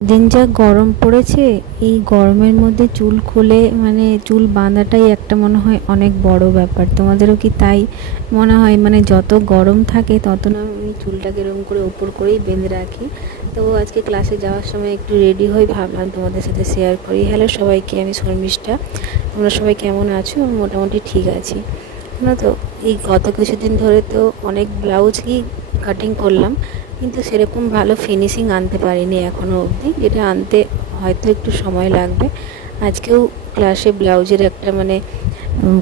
দিন যা গরম পড়েছে, এই গরমের মধ্যে চুল খুলে মানে চুল বাঁধাটাই একটা মনে হয় অনেক বড় ব্যাপার। তোমাদেরও কি তাই মনে হয়? মানে যত গরম থাকে তত না আমি চুলটাকে এরকম করে উপর করেই বেঁধে রাখি। তো আজকে ক্লাসে যাওয়ার সময় একটু রেডি হয়ে ভাবলাম তোমাদের সাথে শেয়ার করি। হ্যালো সবাইকে, আমি শর্মিষ্ঠা। তোমরা সবাই কেমন আছো? আমি মোটামুটি ঠিক আছি। না তো এই গত কিছুদিন ধরে তো অনেক ব্লাউজই কাটিং করলাম, কিন্তু সেরকম ভালো ফিনিশিং আনতে পারিনি এখনও অবধি, যেটা আনতে হয়তো একটু সময় লাগবে। আজকেও ক্লাসে ব্লাউজের একটা মানে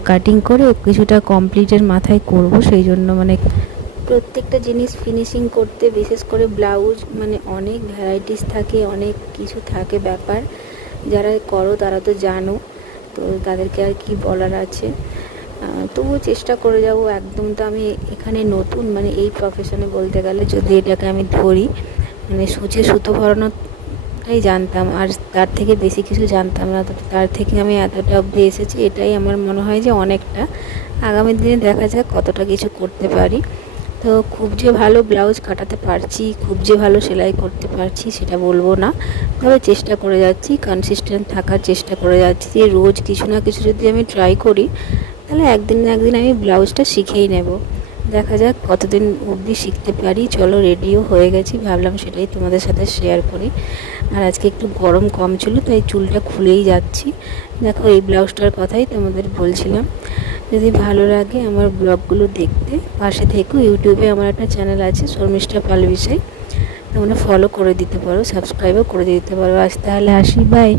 কাটিং করে কিছুটা কমপ্লিটের মাথায় করব, সেই জন্য মানে প্রত্যেকটা জিনিস ফিনিশিং করতে, বিশেষ করে ব্লাউজ মানে অনেক ভ্যারাইটিস থাকে, অনেক কিছু থাকে ব্যাপার। যারা করো তারা তো জানো, তো তাদেরকে আর কি বলার আছে। তবুও চেষ্টা করে যাব। একদম তো আমি এখানে নতুন, মানে এই প্রফেশনে বলতে গেলে যদি এটাকে আমি ধরি, মানে সূচে সুতো ভরানোটাই জানতাম, আর তার থেকে বেশি কিছু জানতাম না। তো তার থেকে আমি এতটা অবধি এসেছি, এটাই আমার মনে হয় যে অনেকটা। আগামী দিনে দেখা যাক কতটা কিছু করতে পারি। তো খুব যে ভালো ব্লাউজ কাটাতে পারছি, খুব যে ভালো সেলাই করতে পারছি সেটা বলবো না, তবে চেষ্টা করে যাচ্ছি, কনসিস্টেন্ট থাকার চেষ্টা করে যাচ্ছি যে রোজ কিছু না কিছু যদি আমি ট্রাই করি, তাহলে একদিন না একদিন আমি ব্লাউজটা শিখেই নেব। দেখা যাক কতদিন অবধি শিখতে পারি। চলো, রেডিও হয়ে গেছি, ভাবলাম সেটাই তোমাদের সাথে শেয়ার করি। আর আজকে একটু গরম কম ছিল, তাই চুলটা খুলেই যাচ্ছি। দেখো, এই ব্লাউজটার কথাই তোমাদের বলছিলাম। যদি ভালো লাগে আমার ব্লগগুলো দেখতে, পাশে থেকো। ইউটিউবে আমার একটা চ্যানেল আছে, শর্মিষ্ঠা পাল বিষয়, তোমরা ফলো করে দিতে পারো, সাবস্ক্রাইবও করে দিতে পারো। আজ তাহলে আসি, বাই।